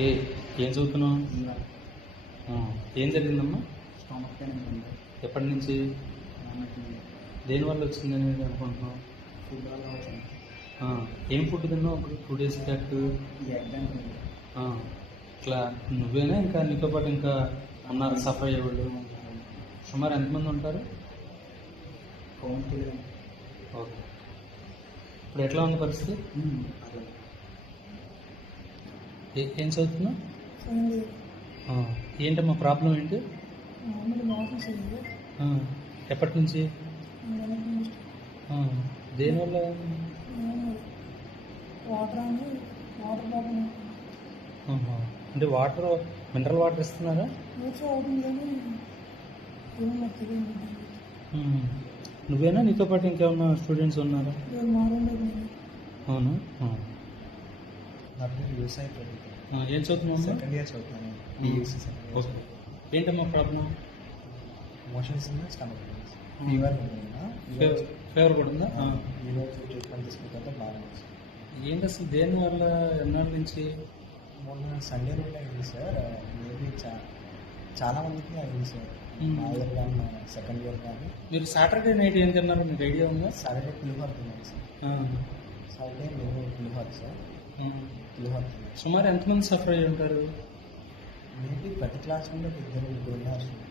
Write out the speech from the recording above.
ఏ ఏం చదువుతున్నావు? ఏం జరిగిందమ్మా? స్టమక్ పెయిన్ ఉంటుంది. ఎప్పటి నుంచి? దేనివల్ల వచ్చిందని అనుకుంటున్నావు? ఫుడ్ వల్ల వచ్చింది. ఏం ఫుడ్ తిన్నావు అప్పుడు 2 days బ్యాక్? ఎగ్ ఉంటుంది. ఇట్లా నువ్వేనా ఇంకా నీతో పాటు ఇంకా ఉన్నారు సఫర్ అయ్యేవాళ్ళు? సుమారు ఎంతమంది ఉంటారు? కౌంట్ తెలియదు. ఓకే. ఇప్పుడు ఎట్లా ఉంది పరిస్థితి? అట్లా ఏం చదువుతున్నావు? ఏంటమ్మా ప్రాబ్లం ఏంటి? ఎప్పటి నుంచి? దేనివల్ల? అంటే వాటర్ మినరల్ వాటర్ ఇస్తున్నారా? నువ్వేనా నీతో పాటు ఇంకేమన్నా స్టూడెంట్స్ ఉన్నారా? అవును. నా పేరు వ్యవసాయ ప్రభుత్వం. ఏం చదువుతున్నావు? సెకండ్ ఇయర్ చదువుతాను. BUC second year. ఓకే. ఏంటమ్మా ప్రాబ్లం? మోషన్స్ ఉన్నాయి, స్టమక్ ఫీవర్ ఉంది. ఫీవర్ కూడా ఉందా? ఈరోజు ట్రీట్మెంట్ తీసుకుంటే బాగా వచ్చింది. ఏంటి అసలు దేనివల్ల ఎన్నాళ్ళ నుంచి? మొన్న సండే రోజు అయింది సార్. మేబీ చాలా మందికి అయింది సార్. మా ఇయర్ కానీ మా సెకండ్ ఇయర్ కానీ. మీరు సాటర్డే నైట్ ఏం తిన్నారు మీకు ఐడియా ఉందా? సాటర్డే పులిహోర తిన్నాను సార్. సాటర్డే మేము పులిహోర సార్. పులిహోర తిన్నాను. సుమారు ఎంతమంది సఫర్ అయ్యి ఉంటారు? మేబీ ప్రతి క్లాస్ నుండి 2-3 ఉన్నారు సార్.